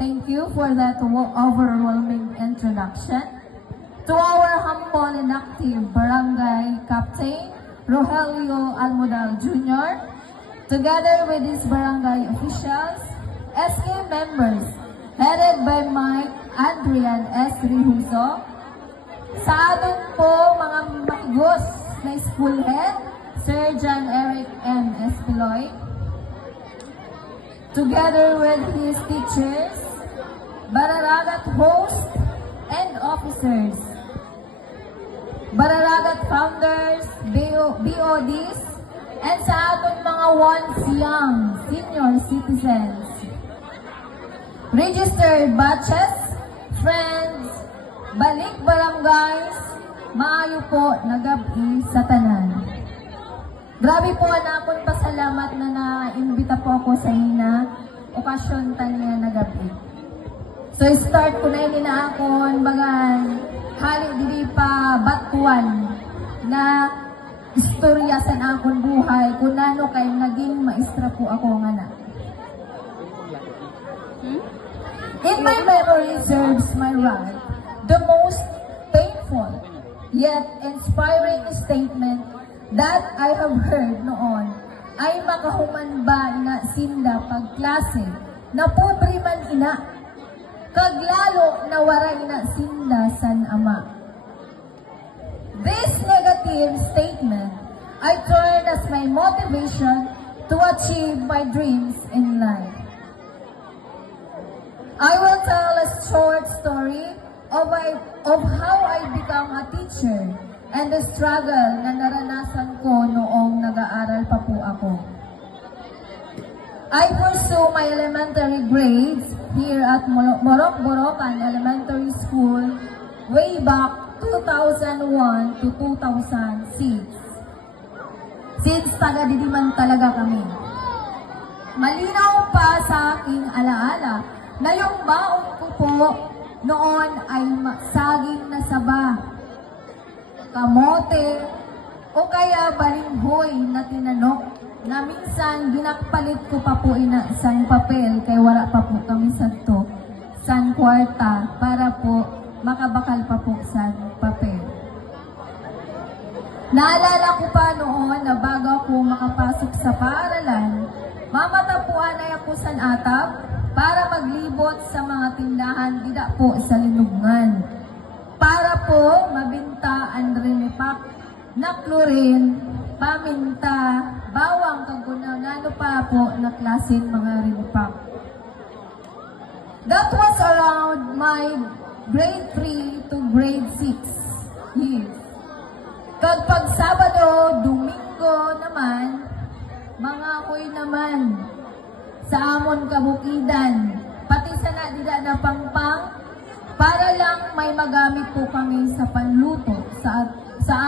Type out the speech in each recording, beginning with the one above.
Thank you for that overwhelming introduction. To our humble and active Barangay Captain, Rogelio Almodal Jr., together with his barangay officials, SK members, headed by Mike Adrian S. Rihuso, sa atin po mga mahigos na school head, Sir John Eric M. Espiloy, together with his teachers, Bararagat host and officers, Bararagat founders, BODs, and sa ating mga once young senior citizens, registered batches, friends, balik barangays, maayo po nagabi sa tanan. Grabe po na akong pasalamat na naimbita po ako sa ina okasyon tanya na gabi. So start ko na yun na akong bagan hali dili pa batuan na istorya sa akong buhay kung ano kay naging maestra po ako nga na. In my memory serves my right, the most painful yet inspiring statement that I have heard noon ay makahuman ba na sinda pagklase na pobre man ina, kaglalo na waray na sinda san ama. This negative statement I turn as my motivation to achieve my dreams in life. I will tell a short story of how I become a teacher and the struggle na naranasan ko noong nag-aaral pa po ako. I pursue my elementary grades here at Morok-Borokan Elementary School way back 2001 to 2006. Since taga-didiman talaga kami. Malinaw pa sa aking alaala na yung baon ko po noon ay saging na saba, kamote, o kaya balinghoy na tinanok na minsan ginakpalit ko pa po isang papel kay wala pa po kami sadto san kwarta para po makabakal pa po sa papel. Naalala ko pa noon na bago ako makapasok sa paaralan, mamatapuan ay ako san atap para maglibot sa mga tindahan dida po sa linungan. Para po mabinta ang rinipak na klorin, paminta, bawang kagunanano pa po na klaseng mga rinipak. That was around my grade 3 to grade 6 years. Kapag Sabado, Domingo naman, mga ako'y naman sa amon kabukidan, pati sa nadida na pangpang, para lang may magamit po kami sa panluto sa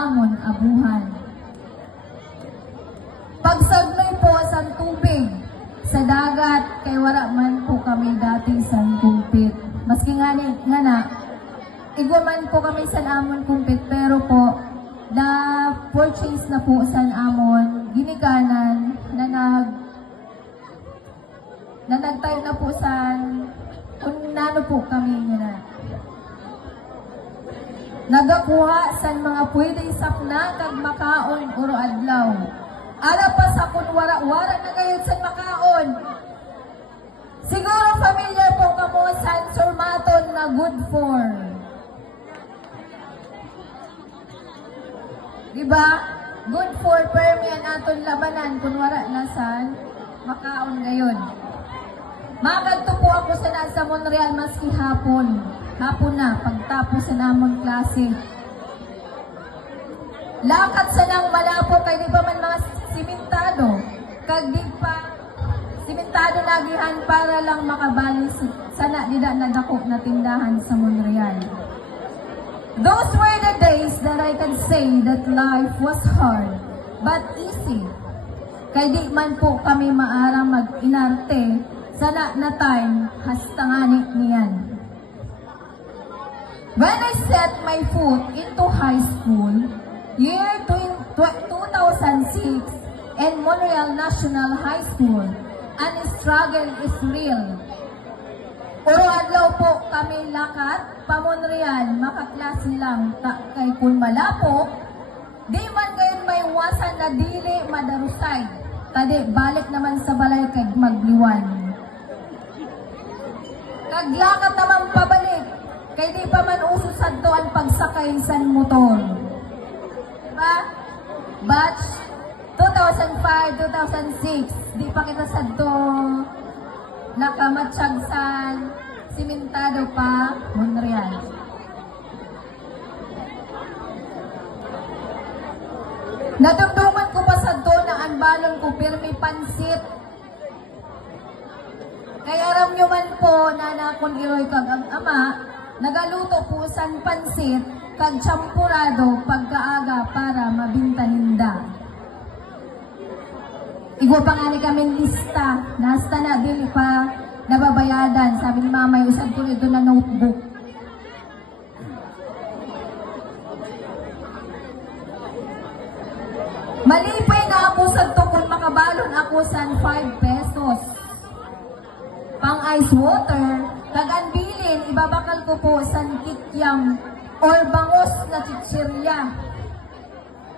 amon abuhan. Pagsagnay po sa tubig sa dagat, kay wala man po kami dati sa kumpit. Maski nga na, igwaman po kami sa amon kumpit, pero po, na-purchase na po sa amon, ginikanan, na nagtayo na po sa kung nano po kami nila. Nagakuha sa mga pwede sapna kag makaon uro adlaw. Ara pa sa kun wara-wara na ngayon sa makaon. Siguro familiar po kamo sa surmaton na good for. Diba? Good for permian aton labanan kung wara na sa makaon ngayon. Magadto po ako sa nasa Monreal maski hapon. Hapon na, pagtapos sa namon klase. Lakat sa nang malapo kay di pa man mga simentado. Kag di pa simentado nagihan para lang makabalis sana dida nadako na tindahan sa Monreal. Those were the days that I can say that life was hard but easy. Kay di man po kami maarang mag-inarte sana na time hastangani niyan. When I set my foot into high school, year 2006 in Monreal National High School, and the struggle is real. Puro may lakat, pamonreal, makaklase lang, kay kun malapo, di man gayon may wasan na dili madarusay, tadi balik naman sa balay kay magliwan. Kaglakat naman pabalik, kay di pa man uso sadto ang pagsakay sa motor. Diba? Batch 2005-2006, di pa kita sadto nakamatsyagsan, simentado pa, Monreal. Nadumduman ko pa sa doon na anbalon ko, pero may pansit. Kaya aram nyo man po na nakon iroy kag ang ama, nagaluto po san pansit, kag champurado pagkaaga para mabinta ninda. Igwa pa nga ni kami lista, nasta na, dili pa nababayadan. Sabi ni mama, usad ko nito na notebook. Malipay na ako sa to kung makabalon ako sa 5 pesos. Pang ice water, kaganbilin, ibabakal ko po sa kikyam or bangos na chichirya.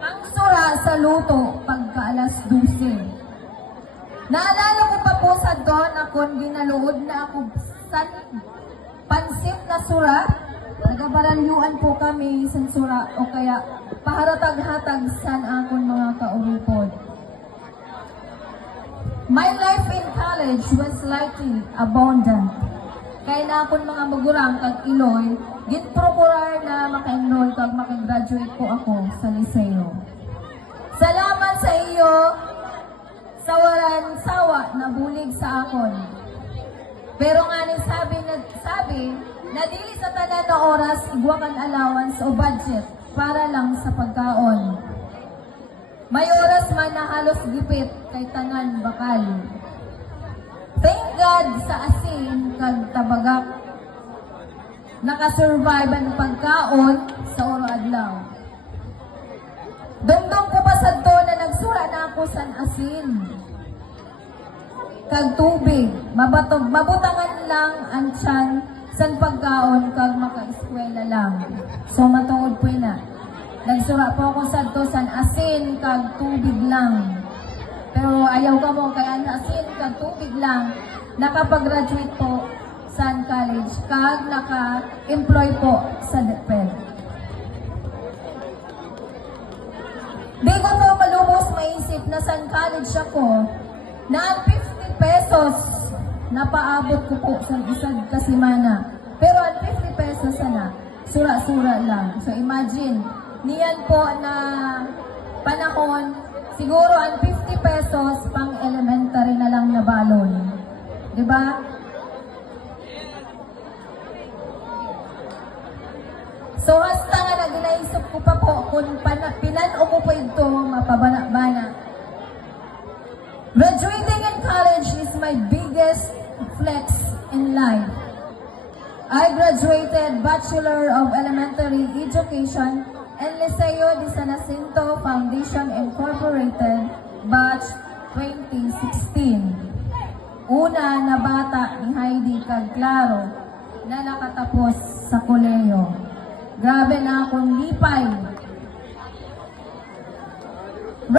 Ang sura sa luto pagka alas 12. Naalala ko pa po sa doon akong ginaluod na ako sa pansit na sura. Nagabaranyuan po kami sa sura o kaya paharatag-hatag san akong mga kauripod. My life in college was slightly abundant. Kaya na akong mga magurang kag Iloy, ginprocurar na maka-enroll kag maka-graduate po ako sa Liceo. Salamat sa iyo, sawaran sawa na bulig sa akon. Pero nga ni sabi na dili sa tanan na oras igwakan allowance o budget para lang sa pagkaon. May oras man na halos gipit kay tanan bakal. Thank God sa asin kag tabagak nakasurvive ang pagkaon sa oro adlaw. Dumdum ko pa sa to na nagsura na ako sa asin kag tubig, mabutangan lang ang tiyan sa pagkaon kag maka-eskwela lang. So matungod po na. Nagsura po ako sa to sa asin kag tubig lang. Pero ayaw ka mo kaya asin kag tubig lang. Nakapag-graduate po sa college kag naka-employ po sa DepEd. Di ko po malubos maisip na sa college ako na 50 pesos napaabot ko po sa isang kasimana. Pero ang 50 pesos sana, sura-sura lang. So imagine, niyan po na panahon, siguro ang 50 pesos pang elementary na lang na balon. Diba? So hasta nga na ginaisip ko pa po kung pinano ko po ito mapabana-bana. Graduating in college is my biggest flex in life. I graduated Bachelor of Elementary Education and Liceo de San Jacinto Foundation Incorporated, Batch 2016. Una na bata ni Heidi Cagclaro na nakatapos sa koleyo. Grabe na akong lipay